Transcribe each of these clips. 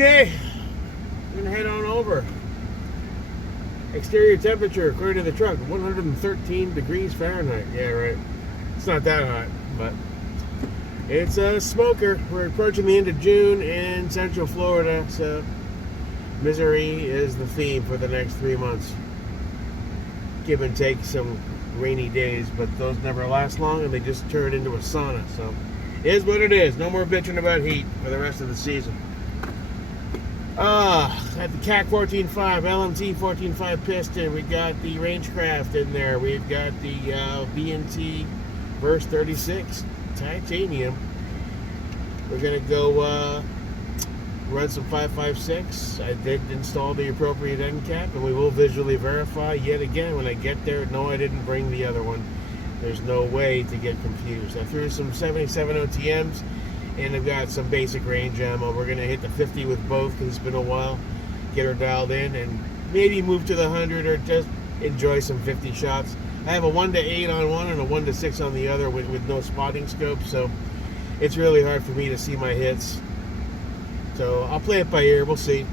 Okay, I'm gonna head on over. Exterior temperature, according to the truck, 113 degrees Fahrenheit. Yeah, right. It's not that hot, but it's a smoker. We're approaching the end of June in Central Florida, so misery is the theme for the next 3 months. Give and take some rainy days, but those never last long, and they just turn into a sauna. So, it is what it is. No more bitching about heat for the rest of the season. At the CAC 14.5, LMT 14.5 piston, we got the Rangecraft in there. We've got the B&T VERS36 titanium. We're gonna go run some 5.56. I did install the appropriate end cap, and we will visually verify yet again when I get there. No, I didn't bring the other one. There's no way to get confused. I threw some 77 OTMs, and I've got some basic range ammo. We're gonna hit the 50 with both because it's been a while. Get her dialed in, and maybe move to the 100 or just enjoy some 50 shots. I have a 1 to 8 on one and a 1 to 6 on the other with no spotting scope, so it's really hard for me to see my hits. So I'll play it by ear. We'll see.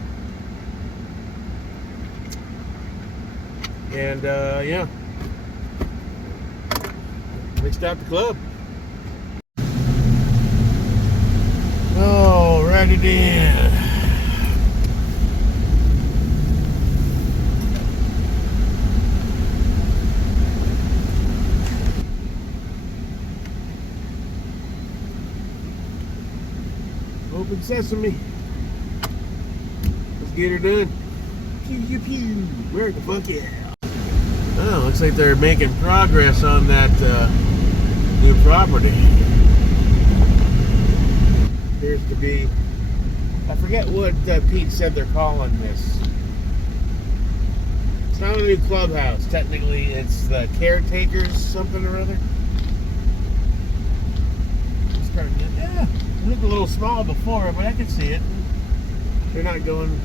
And yeah, mixed out the club. Oh, right it in. Open sesame. Let's get her done. Pew, pew, pew. Where the fuck yeah? Oh, looks like they're making progress on that new property. Appears to be, I forget what Pete said they're calling this. It's not a new clubhouse. Technically, it's the caretakers something or other. It's starting to, yeah, it looked a little small before, but I could see it. They're not going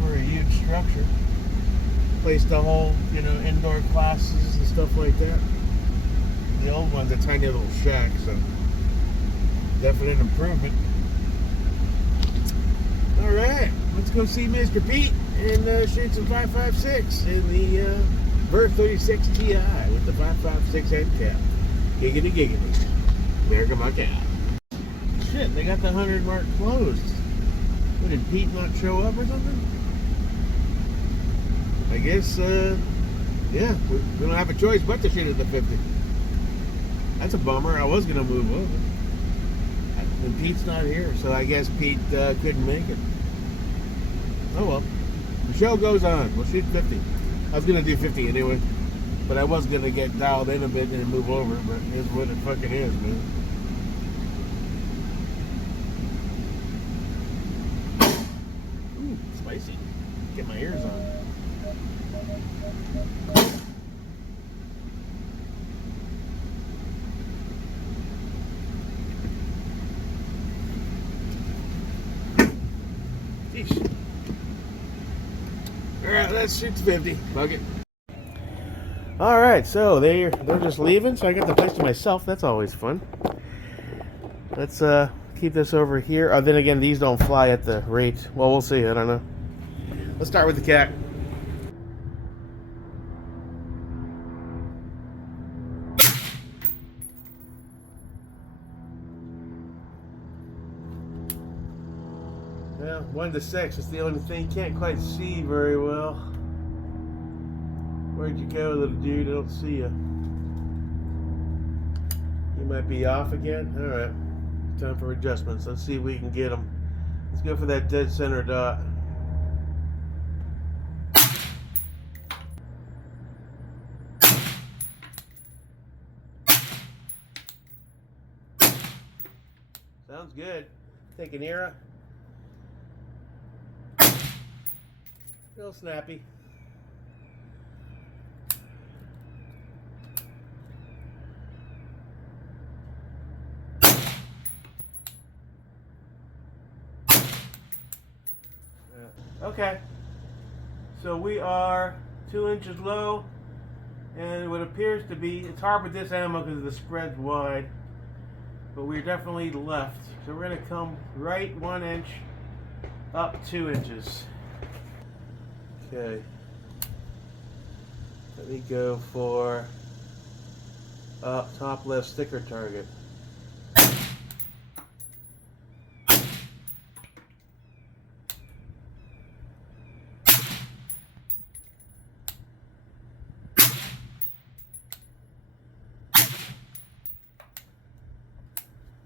for a huge structure. Place to hold, you know, indoor classes and stuff like that. The old one's a tiny little shack, so definite improvement. All right, let's go see Mr. Pete and shoot some 5.56 in the VERS36 Ti with the 5.56 end cap. Giggity giggity. There come my cow. Shit, they got the 100 mark closed. What, did Pete not show up or something? I guess, yeah, we don't have a choice but to shoot at the 50. That's a bummer. I was going to move over. And Pete's not here, so I guess Pete couldn't make it. Oh well. The show goes on. We'll shoot 50. I was going to do 50 anyway, but I was going to get dialed in a bit and move over, but here's what it fucking is, man. Ooh, spicy. Get my ears on. Alright, let's shoot the 50. Bug it. Alright, so they're just leaving, so I got the place to myself. That's always fun. Let's keep this over here. Oh, then again, these don't fly at the rate. Well, we'll see. I don't know. Let's start with the CAC. Well, 1 to 6 is the only thing. Can't quite see very well. Where'd you go, little dude? I don't see you. You might be off again. All right. Time for adjustments. Let's see if we can get them. Let's go for that dead center dot. Sounds good. Take an era. Real snappy. Okay, so we are 2 inches low, and what appears to be, it's hard with this ammo because the spread's wide, but we're definitely left. So we're going to come right 1 inch up 2 inches. Okay. Let me go for top left sticker target.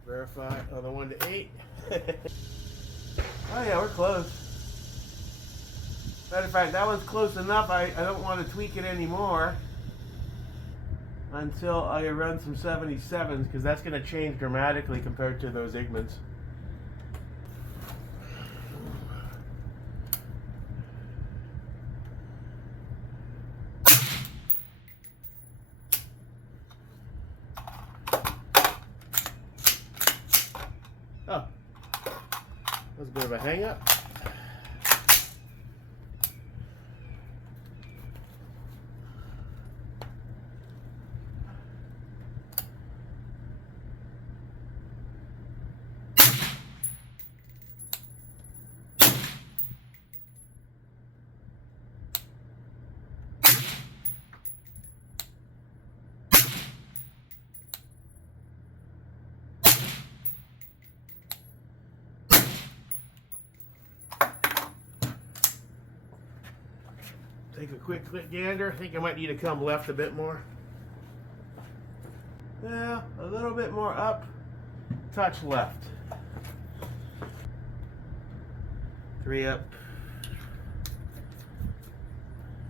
Verify on the 1 to 8. Oh yeah, we're close. Matter of fact, that one's close enough. I don't want to tweak it anymore until I run some 77s, because that's going to change dramatically compared to those Igmans. Oh, that was a bit of a hang up. Take a quick gander. I think I might need to come left a bit more. Yeah, a little bit more up, touch left. 3 up.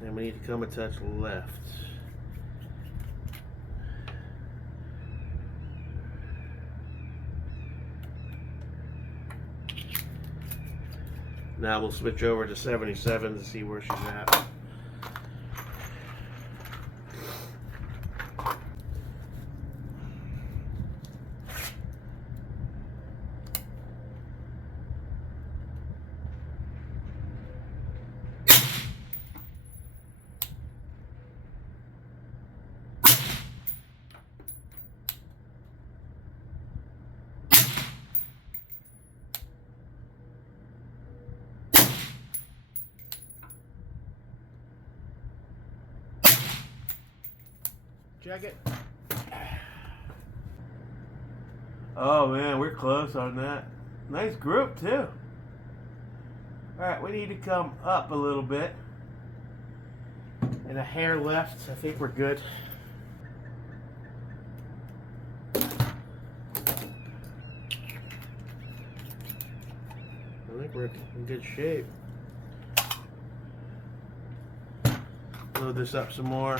And we need to come a touch left. Now we'll switch over to 77 to see where she's at. Check it. Oh man, we're close on that. Nice group too. Alright, we need to come up a little bit. And a hair left. I think we're good. I think we're in good shape. Load this up some more.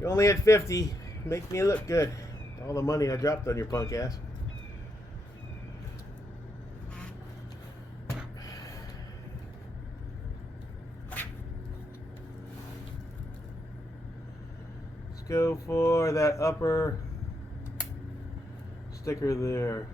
You only had 50. Make me look good. All the money I dropped on your punk ass. Let's go for that upper sticker there.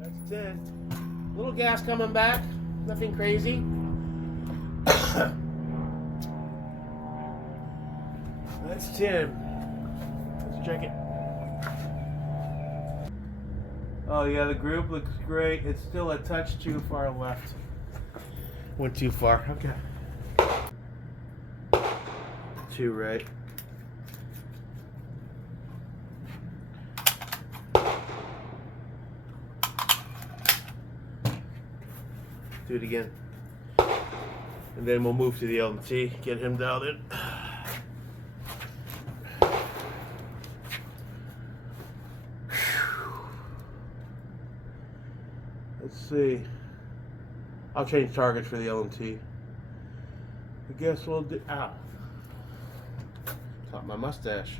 That's 10. Little gas coming back. Nothing crazy. That's 10. Let's check it. Oh yeah, the group looks great. It's still a touch too far left. Went too far. Okay. 2 right. Do it again. And then we'll move to the LT, get him dialed in. Let's see. I'll change targets for the LMT. I guess we'll do. Ow. Caught my mustache.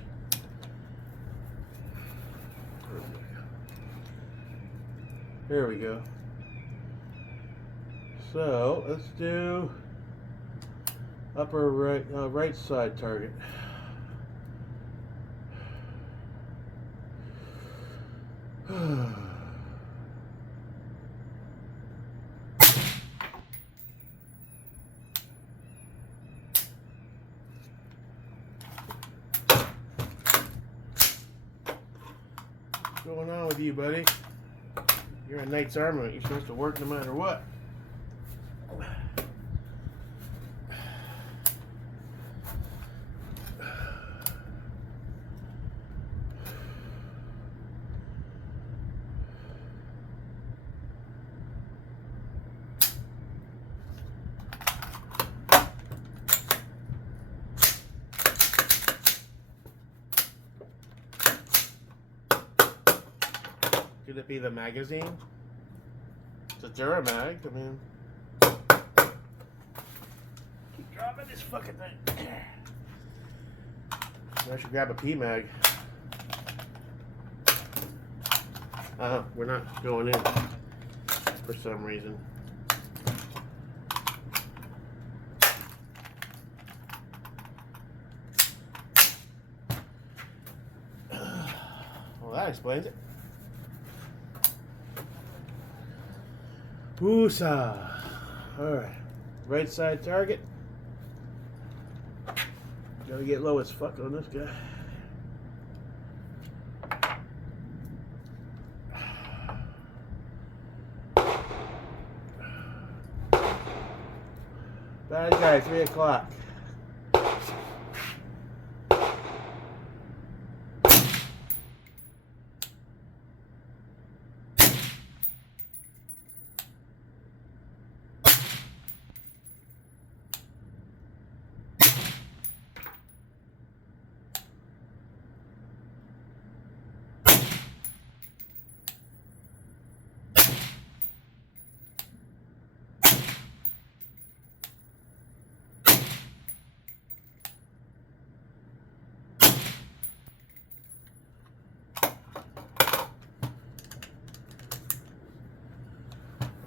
There we go. So let's do upper right side target. What's going on with you, buddy? You're a knight's armament. You're supposed to work no matter what. Could it be the magazine? It's a Duramag. I mean, keep dropping this fucking thing. I should grab a P-mag. We're not going in for some reason. Well, that explains it. Woosah. Alright. Right side target. Gotta get low as fuck on this guy. Bad guy, 3 o'clock.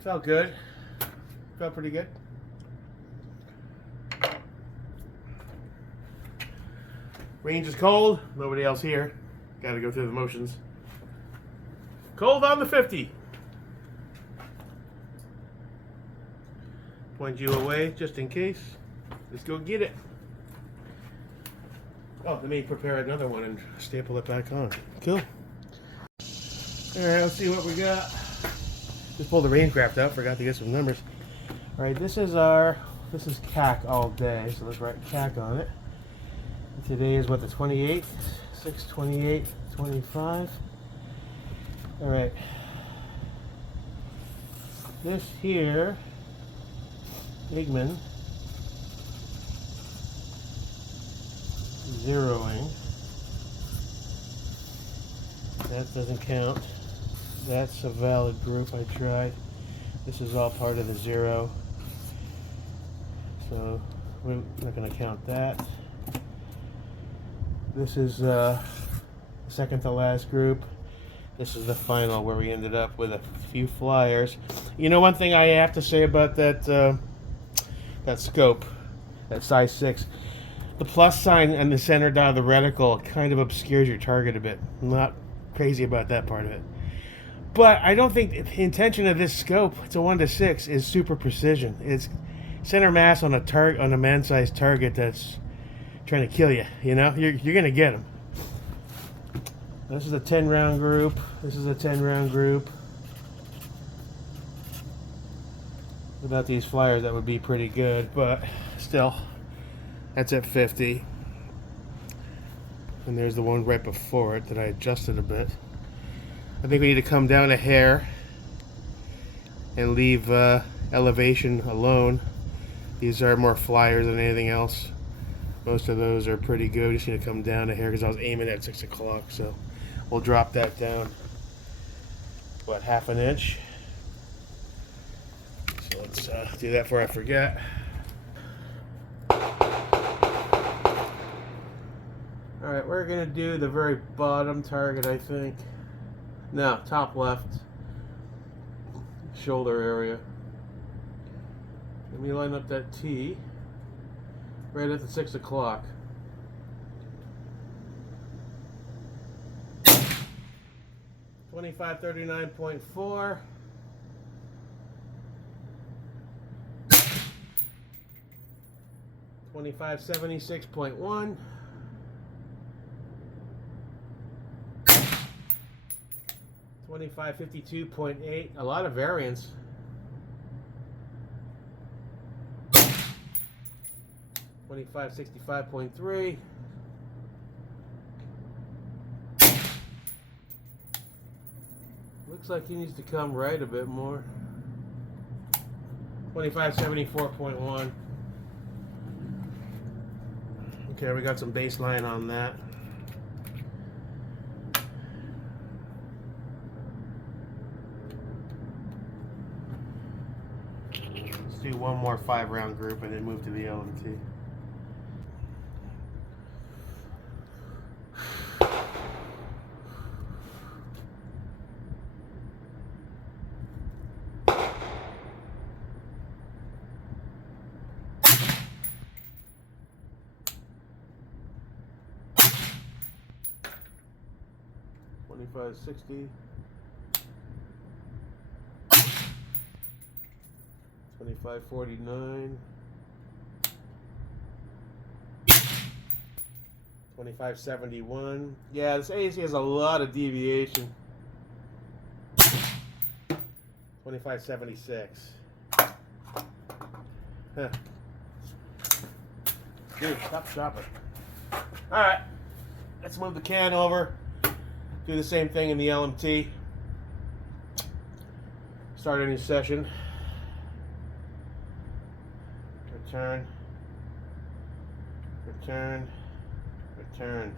Felt good. Felt pretty good. Range is cold. Nobody else here. Got to go through the motions. Cold on the 50. Point you away just in case. Let's go get it. Oh, let me prepare another one and staple it back on. Cool. Alright, let's see what we got. Just pulled the Raincraft out, forgot to get some numbers. Alright, this is CAC all day, so let's write CAC on it. And today is what, the 28th? 6/28, 25. Alright. This here, Igman, zeroing. That doesn't count. That's a valid group. I tried. This is all part of the 0. So we're not going to count that. This is second to last group. This is the final where we ended up with a few flyers. You know, one thing I have to say about that that scope, that size 6, the plus sign on the center dot of the reticle kind of obscures your target a bit. I'm not crazy about that part of it. But I don't think the intention of this scope, it's a 1:6, is super precision. It's center mass on a man-sized target that's trying to kill you. You know, you're gonna get them. This is a 10-round group. This is a 10-round group. Without these flyers, that would be pretty good, but still, that's at 50. And there's the one right before it that I adjusted a bit. I think we need to come down a hair and leave elevation alone. These are more flyers than anything else. Most of those are pretty good. Just need to come down a hair because I was aiming at 6 o'clock. So we'll drop that down, what, 1/2 inch? So Let's do that before I forget. Alright, we're going to do the very bottom target, I think. No, top left. Shoulder area. Let me line up that T right at the 6 o'clock. $25.39.4. $25.76.1. $25.52.8. A lot of variance. $25.65.3. Looks like he needs to come right a bit more. $25.74.1. Okay, we got some baseline on that. Let's do one more 5-round group and then move to the LMT. $25.60. $25.49. $25.71. Yeah, this AC has a lot of deviation. $25.76. Huh. Dude, stop shopping. Alright, let's move the can over. Do the same thing in the LMT. Start a new session. Return. Return. Return.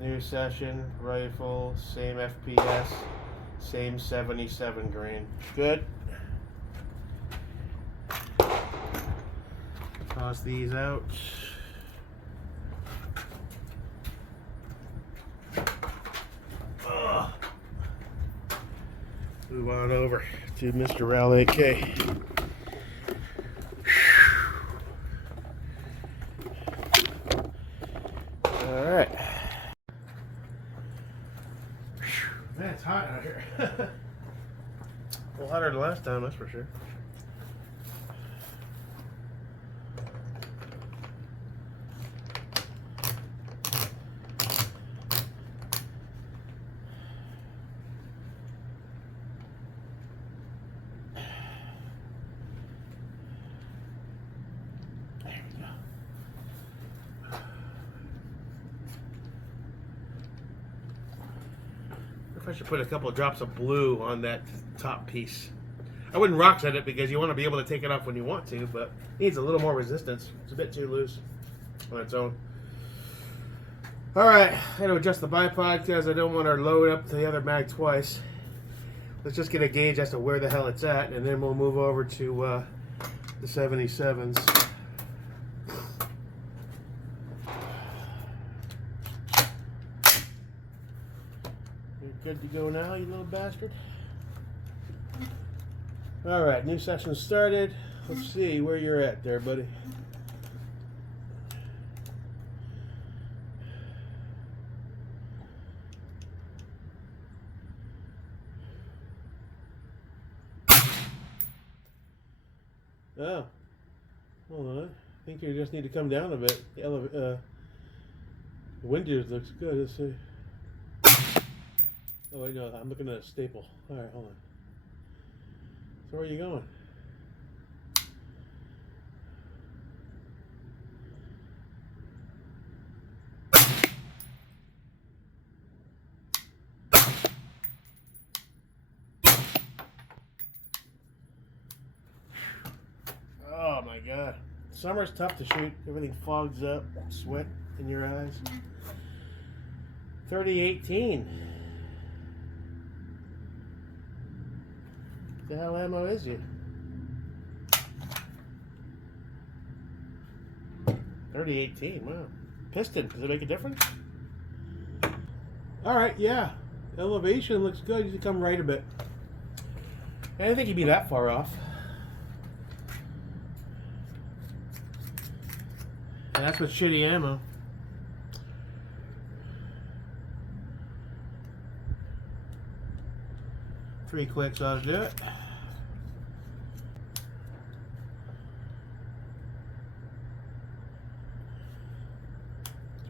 New session. Rifle. Same FPS. Same 77 grain. Good. Toss these out. Move on over to Mr. Ral AK. Alright. Man, it's hot out here. A little hotter than last time, that's for sure. I should put a couple of drops of blue on that top piece. I wouldn't rock set it because you want to be able to take it off when you want to, but it needs a little more resistance. It's a bit too loose on its own. Alright, I got to adjust the bipod because I don't want to load up the other mag twice. Let's just get a gauge as to where the hell it's at, and then we'll move over to the 77s. Good to go now, you little bastard. Alright, new session started. Let's see where you're at there, buddy. Oh. Hold on. I think you just need to come down a bit. The windows looks good. Let's see. Oh, wait, no, I'm looking at a staple. Alright, hold on. So where are you going? Oh my god. Summer's tough to shoot. Everything fogs up, sweat in your eyes. 30-18. The hell ammo is it? 3018, wow. Piston, does it make a difference? Alright, yeah. Elevation looks good. You should come right a bit. I didn't think he'd be that far off. And that's with shitty ammo. Three clicks ought to do it.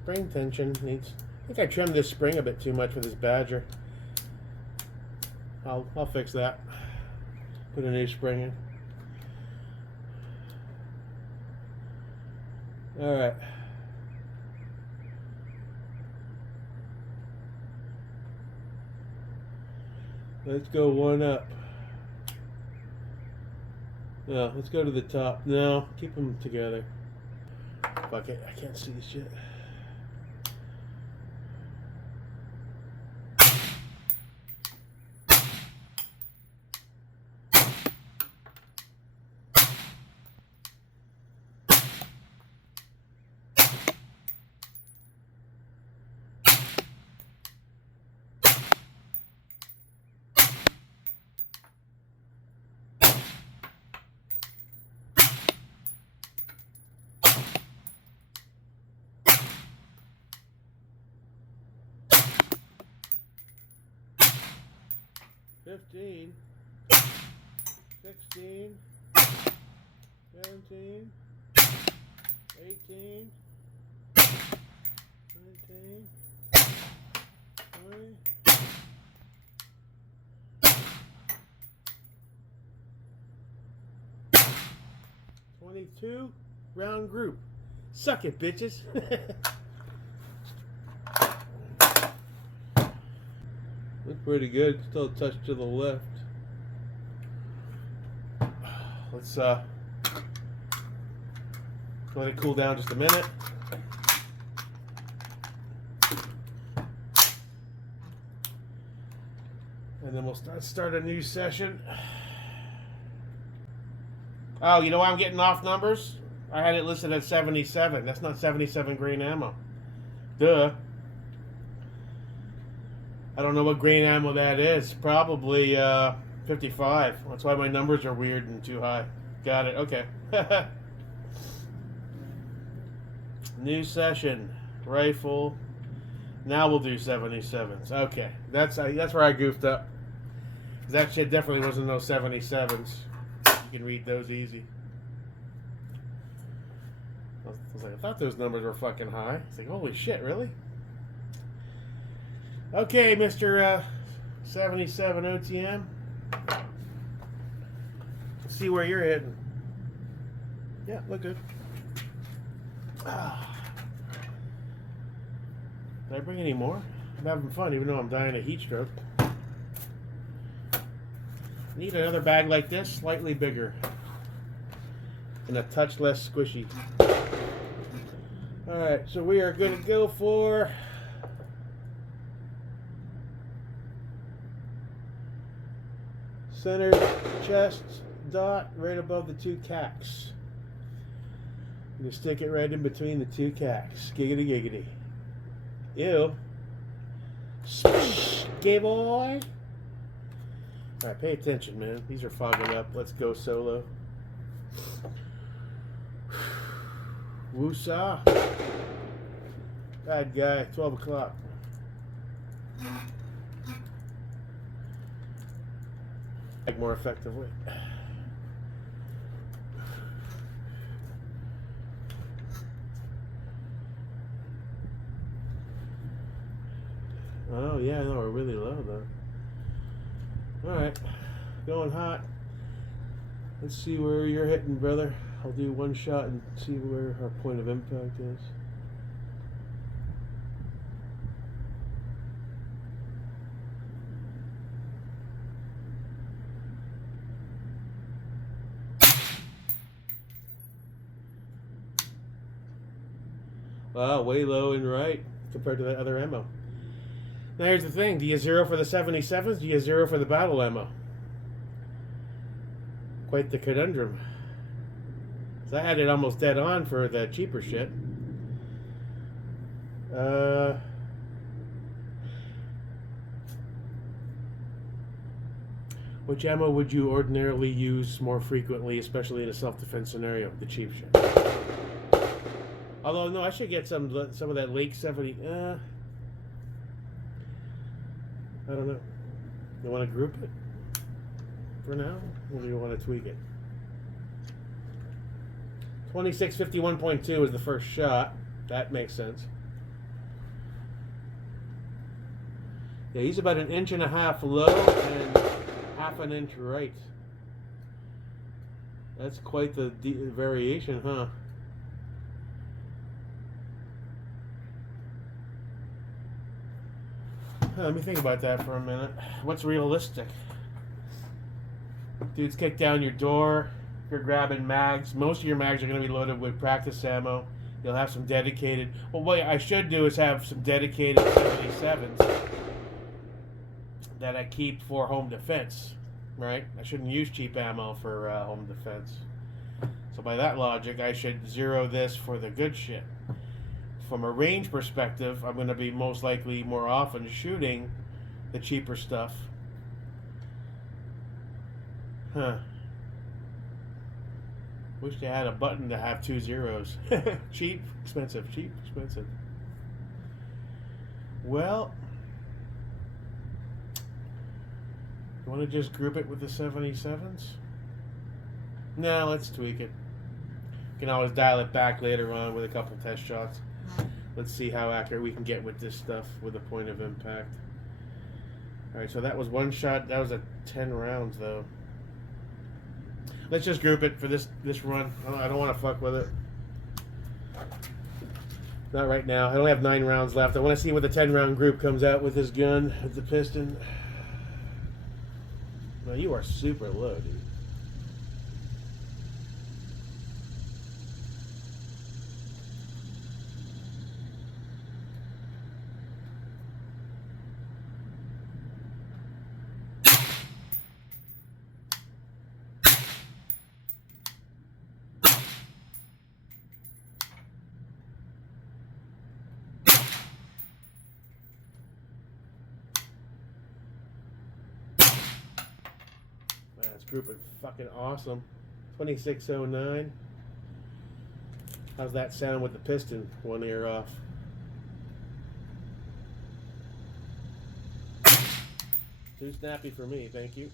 Spring tension needs. I think I trimmed this spring a bit too much with this Badger. I'll fix that. Put a new spring in. All right. Let's go one up. No, let's go to the top. No, keep them together. Fuck it, I can't see this shit. $15, $16, $17, $18, $19, $20, $22. Round group. Suck it, bitches. Look pretty good. Still a touch to the left. Let's let it cool down just a minute. And then we'll start a new session. Oh, you know why I'm getting off numbers? I had it listed at 77. That's not 77 grain ammo. Duh. I don't know what grain ammo that is. Probably 55. That's why my numbers are weird and too high. Got it. Okay. New session. Rifle. Now we'll do 77s. Okay. That's where I goofed up. That shit definitely wasn't no 77s. You can read those easy. I was like, I thought those numbers were fucking high. It's like, holy shit, really? Okay, Mr. 77 OTM. Let's see where you're heading. Yeah, look good. Did I bring any more? I'm having fun, even though I'm dying of heat stroke. Need another bag like this, slightly bigger. And a touch less squishy. Alright, so we are going to go for center chest dot right above the two cacks. You stick it right in between the two cacks. Giggity giggity. Ew. Swish, gay boy. Alright, pay attention, man. These are fogging up. Let's go solo. Woosah. Bad guy, 12 o'clock. More effectively. Oh yeah, no, we're really low though. Alright, going hot. Let's see where you're hitting, brother. I'll do one shot and see where our point of impact is. Wow, way low and right compared to that other ammo. Now here's the thing, do you zero for the 77s? Do you zero for the battle ammo? Quite the conundrum. So I had it almost dead on for the cheaper shit. Which ammo would you ordinarily use more frequently, especially in a self-defense scenario? The cheap shit. Although, no, I should get some of that Lake 70. I don't know. You want to group it for now, or do you want to tweak it? 2651.2 is the first shot. That makes sense. Yeah, he's about 1.5 inches low and 1/2 inch right. That's quite the variation, huh? Let me think about that for a minute. What's realistic? Dudes kick down your door. You're grabbing mags. Most of your mags are going to be loaded with practice ammo. You'll have some dedicated. Well, what I should do is have some dedicated 77s that I keep for home defense, right? I shouldn't use cheap ammo for home defense. So by that logic, I should zero this for the good shit. From a range perspective, I'm going to be most likely more often shooting the cheaper stuff. Huh. Wish they had a button to have 2 zeros. Cheap, expensive, cheap, expensive. Well, you want to just group it with the 77s? No, let's tweak it. You can always dial it back later on with a couple test shots. Let's see how accurate we can get with this stuff with a point of impact. Alright, so that was one shot. That was a 10 rounds, though. Let's just group it for this run. I don't want to fuck with it. Not right now. I only have 9 rounds left. I want to see what the 10-round group comes out with this gun, with the piston. No, you are super low, dude. This group is fucking awesome. 2609. How's that sound with the piston? One ear off. Too snappy for me, thank you.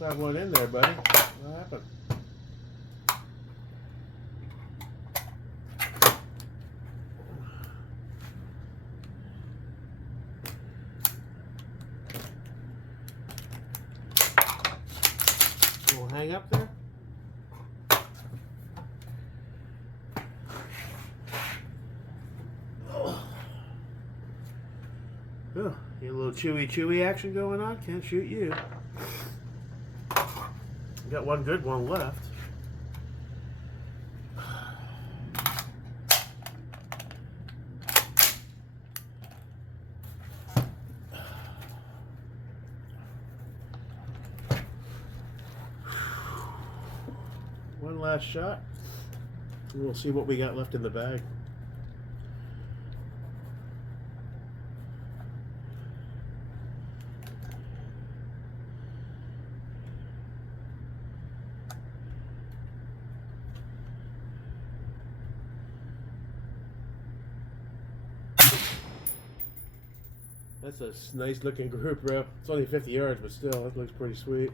Got one in there, buddy. What happened? We'll hang up there. Oh, get a little chewy action going on. Can't shoot you. Got one good one left. One last shot. And we'll see what we got left in the bag. That's a nice looking group, bro. It's only 50 yards, but still, that looks pretty sweet.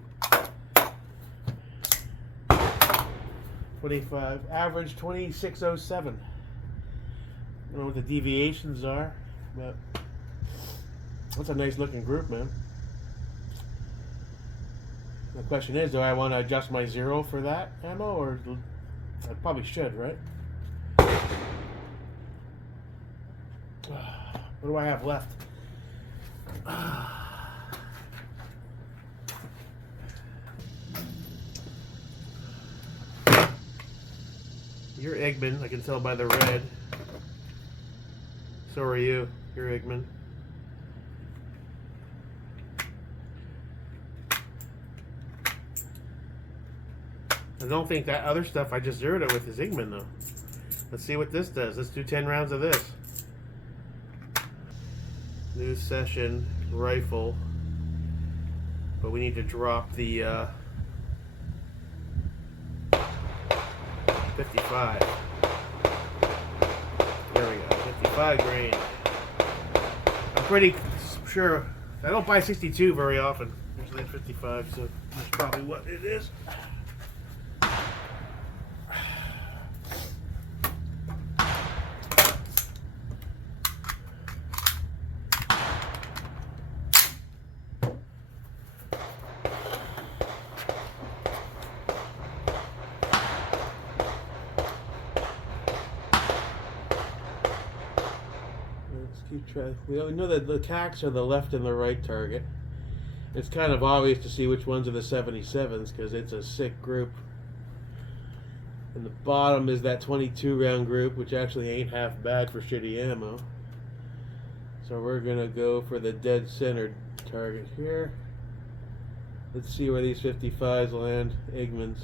25, average 2607. I don't know what the deviations are, but that's a nice looking group, man. The question is, do I want to adjust my zero for that ammo, or I probably should, right? What do I have left? You're Eggman, I can tell by the red. So are you. You're Eggman. I don't think that other stuff I just zeroed it with is Eggman, though. Let's see what this does. Let's do 10 rounds of this. New session rifle. But we need to drop the 55. There we go. 55 grain. I'm pretty sure I don't buy 62 very often. Usually at 55, so that's probably what it is. Keep track. We know that the tacks are the left and the right target. It's kind of obvious to see which ones are the 77s because it's a sick group. And the bottom is that 22 round group, which actually ain't half bad for shitty ammo. So we're gonna go for the dead center target here. Let's see where these 55s land. Eggmans.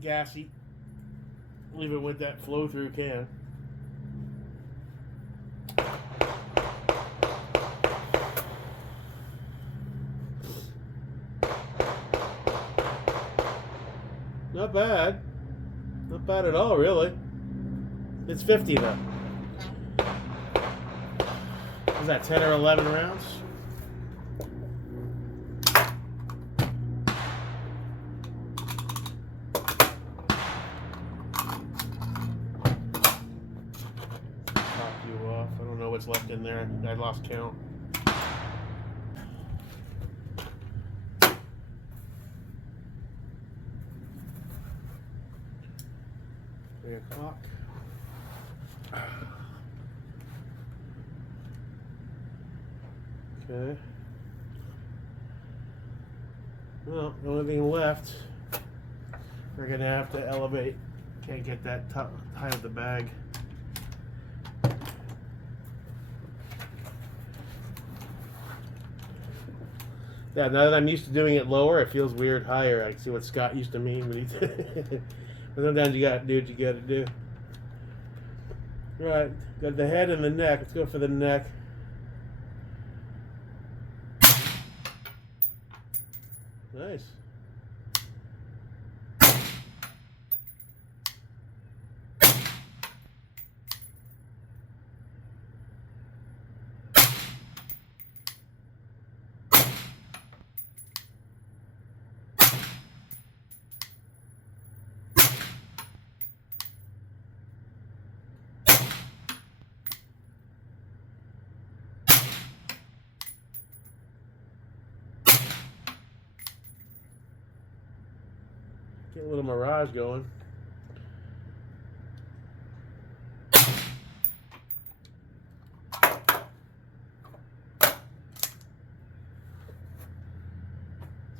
Gassy. Leave it with that flow through can. Not bad. Not bad at all, really. It's 50 though. Is that 10 or 11 rounds? What's left in there. I lost count. Three o'clock. Okay. Well, the only thing left, we're gonna have to elevate. Can't get that high of the bag. Yeah, now that I'm used to doing it lower, it feels weird higher. I see what Scott used to mean when he did. But sometimes you gotta do what you gotta do. Right, got the head and the neck. Let's go for the neck. Nice. Get a little mirage going.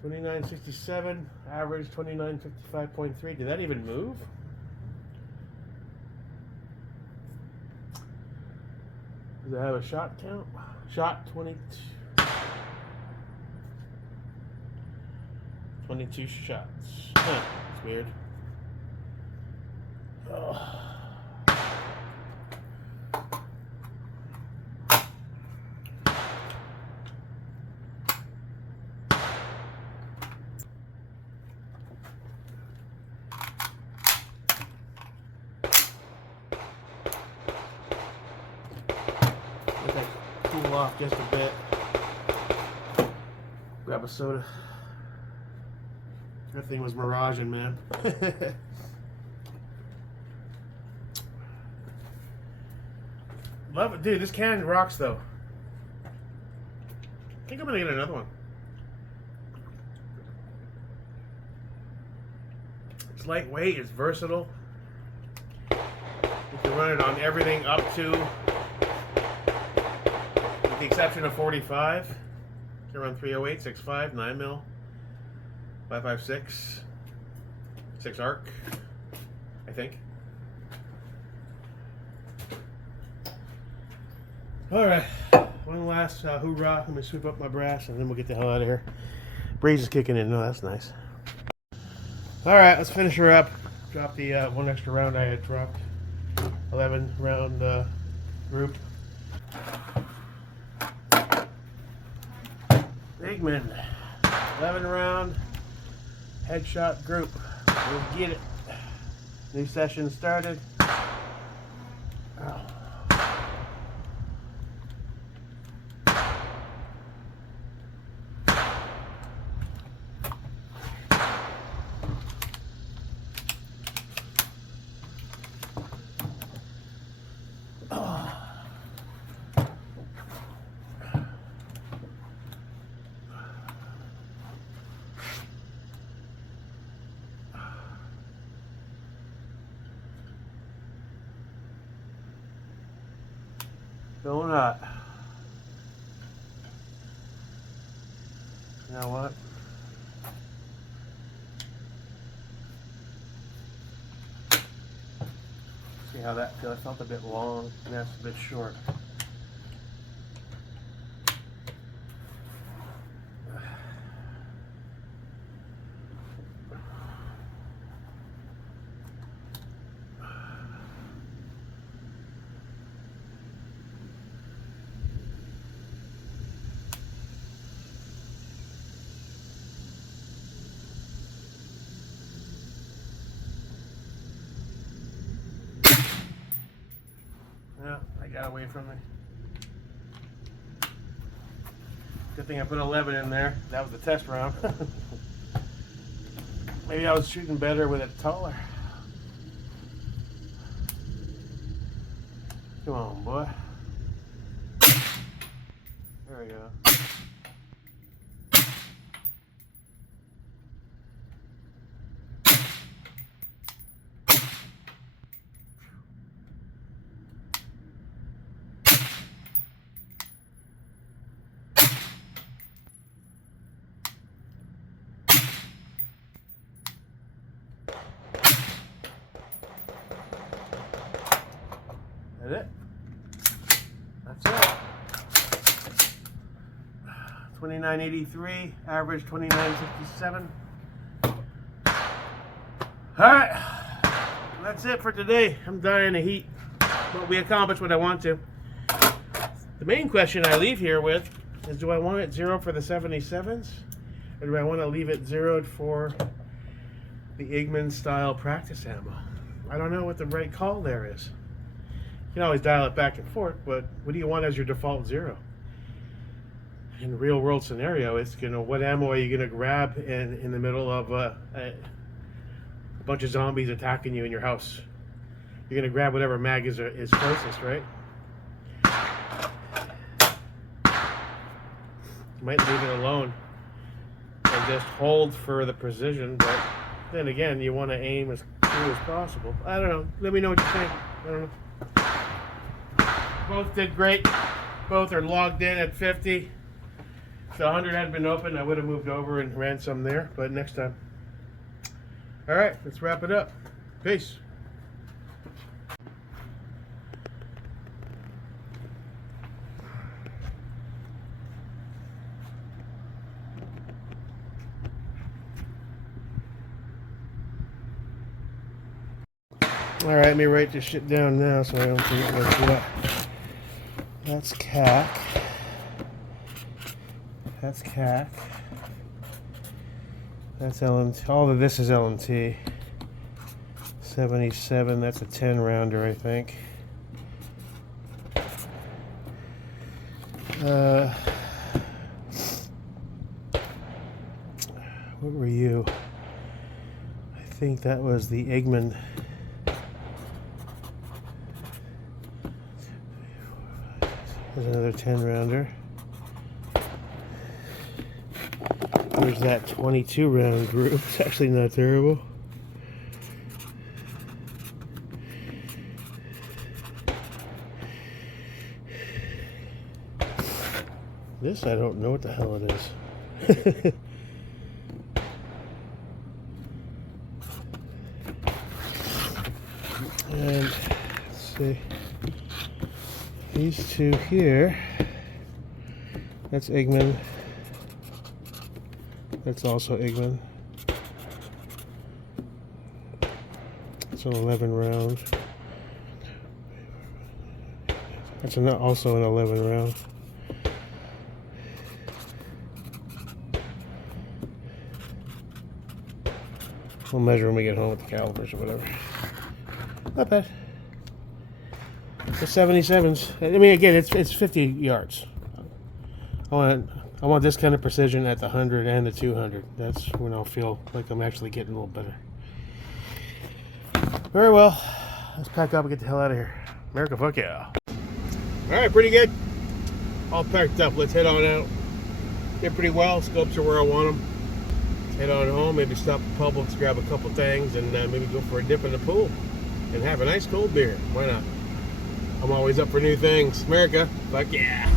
$29.67, average $29.55.3. Did that even move? Does it have a shot count? Shot 22. 22 shots. Huh, that's weird. Oh. Okay, cool off just a bit. Grab a soda. That thing was miraging, man. Love it, dude. This can rocks, though. I think I'm gonna get another one. It's lightweight. It's versatile. You can run it on everything up to, with the exception of 45. You can run 308, 6.5, 9mm, 5.56, 6 arc, I think. All right, one last hoorah. Let me sweep up my brass and then we'll get the hell out of here. Breeze is kicking in. No, that's nice. All right, let's finish her up. Drop the one extra round I had dropped. 11 round group. Bigman, 11 round headshot group. We'll get it. New session started. Oh. Going hot. You know what? See how that feels. I felt a bit long, and that's a bit short. Yeah, I got away from me. Good thing I put 11 in there. That was the test round. Maybe I was shooting better with it taller. Come on, boy. There we go. That's it. That's it. 2983, average 2967. Alright, that's it for today. I'm dying of heat, but we accomplished what I want to. The main question I leave here with is, do I want it 0 for the 77s? Or do I want to leave it 0 for the Igman style practice ammo? I don't know what the right call there is. You can always dial it back and forth, but what do you want as your default 0? In the real world scenario, it's, you know, what ammo are you going to grab in the middle of a bunch of zombies attacking you in your house? You're going to grab whatever mag is closest, right? You might leave it alone and just hold for the precision, but then again, you want to aim as true as possible. I don't know. Let me know what you think. I don't know. Both did great. Both are logged in at 50. If the 100 hadn't been open, I would have moved over and ran some there, but next time. All right, let's wrap it up. Peace. Alright, let me write this shit down now so I don't forget what's what. That's CAC. That's CAC. That's LMT. All of this is LMT. 77, that's a 10 rounder, I think. What were you? I think that was the Eggman. There's another 10 rounder. There's that 22 round group. It's actually not terrible. This, I don't know what the hell it is. And let's see. These two here. That's Eggman. That's also Eggman. It's an 11 round. That's also an 11 round. We'll measure when we get home with the calipers or whatever. Not bad. The 77s. I mean, again, it's 50 yards. I want this kind of precision at the 100 and the 200. That's when I'll feel like I'm actually getting a little better. Very well. Let's pack up and get the hell out of here. America, fuck yeah. Alright, pretty good. All packed up. Let's head on out. Did pretty well. Scopes are where I want them. Let's head on home. Maybe stop at Publix, grab a couple things, and maybe go for a dip in the pool. And have a nice cold beer. Why not? I'm always up for new things. America, fuck yeah.